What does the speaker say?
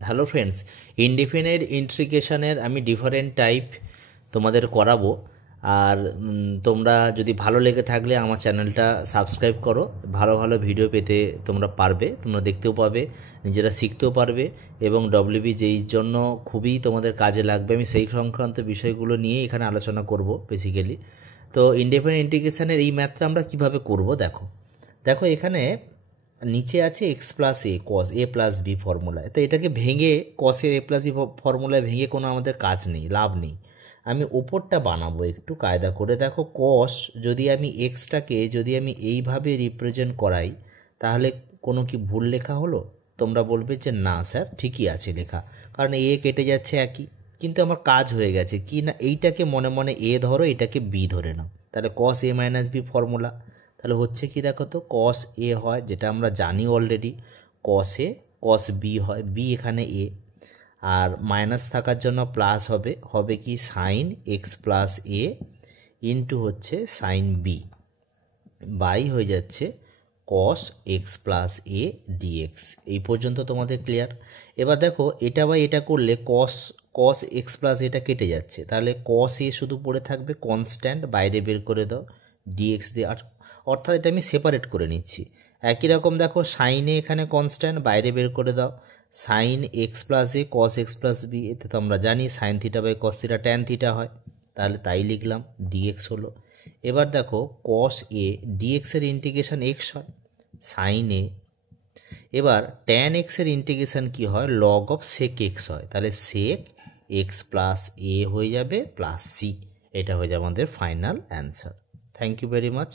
Hello friends, indefinite ইন্টিগ্রেশনের আমি different type তোমাদের করাবো। আর তোমরা যদি ভালো লেগে থাকলে আমার চ্যানেলটা সাবস্ক্রাইব করো। ভালো ভালো ভিডিও পেতে তোমরা পারবে, তোমরা দেখতেও পাবে, নিজেরা শিখতেও পারবে এবং ডব্লিউবি যেই জন্য খুবই তোমাদের কাজে লাগবে। আমি সেই সংক্রান্ত বিষয়গুলো নিয়ে এখানে আলোচনা করব বেসিক্যালি। তো ইনডিফিনাইট ইন্টিগ্রেশনের এই ম্যাথটা আমরা কিভাবে করব দেখো। দেখো এখানে নিচে আছে x plus a cos A plus B ফর্মুলায়, তো এটাকে ভেঙে কসের এ প্লাস বি ফর্মুলায় ভেঙে কোনো আমাদের কাজ নেই, লাভ নেই। আমি ওপরটা বানাবো একটু কায়দা করে। দেখো কস যদি আমি এক্সটাকে যদি আমি এইভাবে রিপ্রেজেন্ট করাই তাহলে কোনো কি ভুল লেখা হলো? তোমরা বলবে যে না স্যার ঠিকই আছে লেখা, কারণ এ কেটে যাচ্ছে একই, কিন্তু আমার কাজ হয়ে গেছে কি না, এইটাকে মনে মনে এ ধরো, এটাকে বি ধরে নাও, তাহলে কস এ মাইনাস বি ফর্মুলা। তাহলে হচ্ছে কি দেখো তো, কস এ হয় যেটা আমরা জানি অলরেডি, কস এ কস বি হয়, বি এখানে এ, আর মাইনাস থাকার জন্য প্লাস হবে, হবে কি সাইন এক্স প্লাস এ ইন্টু হচ্ছে সাইন বি বাই হয়ে যাচ্ছে কস এক্স প্লাস এ ডিএক্স। এই পর্যন্ত তোমাদের ক্লিয়ার? এবার দেখো এটা বা এটা করলে কস কস এক্স প্লাস এটা কেটে যাচ্ছে, তাহলে কস এ শুধু পড়ে থাকবে কনস্ট্যান্ট, বাইরে বের করে দাও ডিএক্স দিয়ে, আর অর্থাৎ এটা আমি সেপারেট করে নিচ্ছি। একই রকম দেখো সাইনে এখানে কনস্ট্যান্ট, বাইরে বের করে দাও sine x plus a cos x plus b, এতে তো আমরা জানি sine theta by cos theta tan theta হয়, তাহলে তাই লিখলাম ডিএক্স হলো। এবার দেখো কস এ ডিএক্সের ইন্টিগ্রেশন এক্স হয় সাইন এ, এবার ট্যান এক্সের ইন্টিগ্রেশন কি হয়, লগ অফ সেক এক্স হয়, তাহলে সেক এক্স প্লাস এ হয়ে যাবে প্লাস সি, এটা হয়ে যাবে আমাদের final answer. Thank you very much.